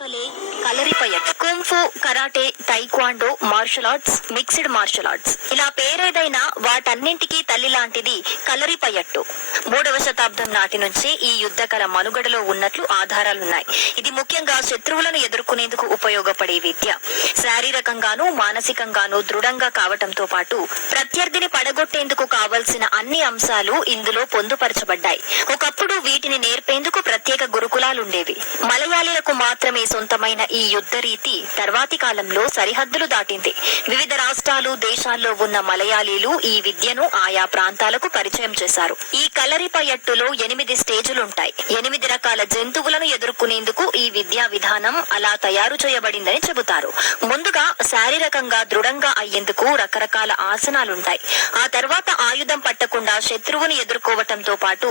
కలే Kalaripayattu. Kung fu, karate, taekwondo, martial arts, mixed martial arts ఇలా పేరేదైనా వాటన్నింటికీ తల్లి లాంటిది కలరిపయట్టు. 3వ శతాబ్దం నాటి నుంచి ఈ యుద్ధ కళ మనుగడలో ఉన్నట్లు ఆధారాలున్నాయి. ఇది ముఖ్యంగా శత్రువులను ఎదుర్కొనేందుకు ఉపయోగపడే విద్య. శారీరకంగానూ మానసికంగానూ దృఢంగా కావటంతో పాటు ప్రత్యర్థిని పడగొట్టేందుకు కావలసిన అన్ని అంశాలు ఇందులో పొందుపరచబడ్డాయి. ఒకప్పుడు వీటిని నేర్పేందుకు ప్రత్యేక గురుకులాలుండేవి. మలయాళీలకు మాత్రమే సొంతమైన ఈ యుద్ధ రీతి తర్వాతి కాలంలో సరిహద్దులు దాటింది. వివిధ రాష్ట్రాలు, దేశాల్లో ఉన్న మలయాళీలు ఈ విద్యను ఆయా ప్రాంతాలకు పరిచయం చేశారు. ఈ కలరిపయట్టులో 8 స్టేజులుంటాయి. 8 రకాల జంతువులను ఎదుర్కొనేందుకు ఈ విద్యా విధానం అలా తయారు చేయబడిందని చెబుతారు. ముందుగా శారీరకంగా దృఢంగా అయ్యేందుకు రకరకాల ఆసనాలుంటాయి. ఆ తర్వాత ఆయుధం పట్టకుండా శత్రువుని ఎదుర్కోవటంతో పాటు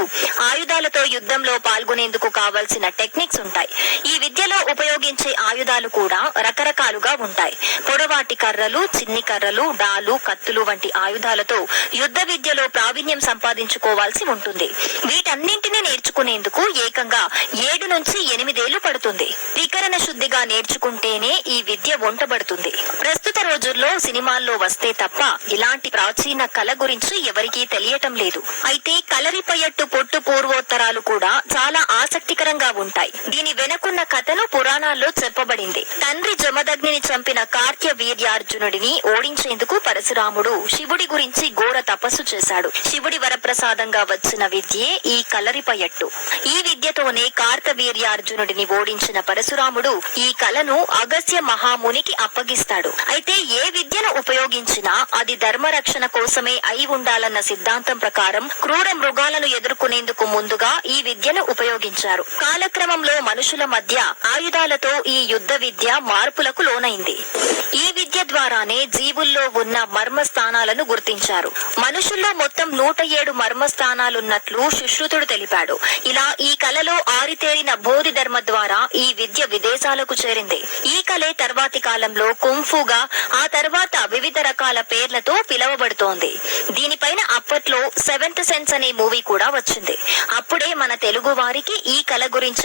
ఆయుధాలతో యుద్ధంలో పాల్గొనేందుకు కావలసిన టెక్నిక్స్ ఉంటాయి. ఈ విద్యలో ఉపయోగించే ఆయుధాలు కూడా రకరకాలుగా ఉంటాయి. పొడవాటి కర్రలు, చిన్ని కర్రలు, డాలు, కత్తులు వంటి ఆయుధాలతో యుద్ధ విద్యలో ప్రావీణ్యం సంపాదించుకోవాల్సి ఉంటుంది. వీటన్నింటినీ నేర్చుకునేందుకు ఏకంగా 7 నుంచి 8 ఏళ్లు పడుతుంది. వికరణ శుద్ధిగా నేర్చుకుంటేనే ఈ విద్య వంటబడుతుంది. ప్రస్తుత రోజుల్లో సినిమాల్లో వస్తే తప్ప ఇలాంటి ప్రాచీన కళ గురించి ఎవరికీ తెలియటం లేదు. అయితే కలరిపయట్టు పొట్టు పూర్వోత్తరాలు కూడా చాలా ఆసక్తికరంగా ఉంటాయి. దీని వెనకున్న కథను పురాణాల్లో చెప్పబడింది. తండ్రి జమదగ్నిని చంపిన కార్త్య వీర్యార్జునుడిని ఓడించేందుకు పరశురాముడు శివుడి గురించి ఘోర తపస్సు చేశాడు. శివుడి వరప్రసాదంగా వచ్చిన విద్యే ఈ కలరిపయట్టు. ఈ విద్యతోనే కార్తవీర్యార్జునుడిని ఓడించిన పరశురాముడు ఈ కళను అగస్త్య మహామునికి అప్పగిస్తాడు. అయితే ఏ విద్యను ఉపయోగించినా అది ధర్మరక్షణ కోసమే అయి ఉండాలన్న సిద్ధాంతం ప్రకారం క్రూర మృగాలను ఎదుర్కొనేందుకు ముందుగా ఈ విద్యను ఉపయోగించారు. కాలక్రమంలో మనుషుల మధ్య ఆయుధాలతో ఈ యుద్ధ విద్య మార్పులకు లోనైంది. ఈ విద్య ద్వారానే జీవుల్లో ఉన్న మర్మస్థానాలను గుర్తించారు. మనుషుల్లో మొత్తం 107 మర్మస్థానాలున్నట్లు సుశ్రుతుడు తెలిపాడు. ఇలా ఈ కళలో ఆరితేరిన బోధి ధర్మ ద్వారా ఈ విద్య విదేశాలకు చేరింది. ఈ కళే తర్వాతి కాలంలో కుంఫుగా, ఆ తర్వాత వివిధ రకాల పేర్లతో పిలువబడుతోంది. దీనిపైన అప్పట్లో 7th సెన్స్ అనే మూవీ కూడా వచ్చింది. అప్పుడే మన తెలుగు వారికి ఈ కళ గురించి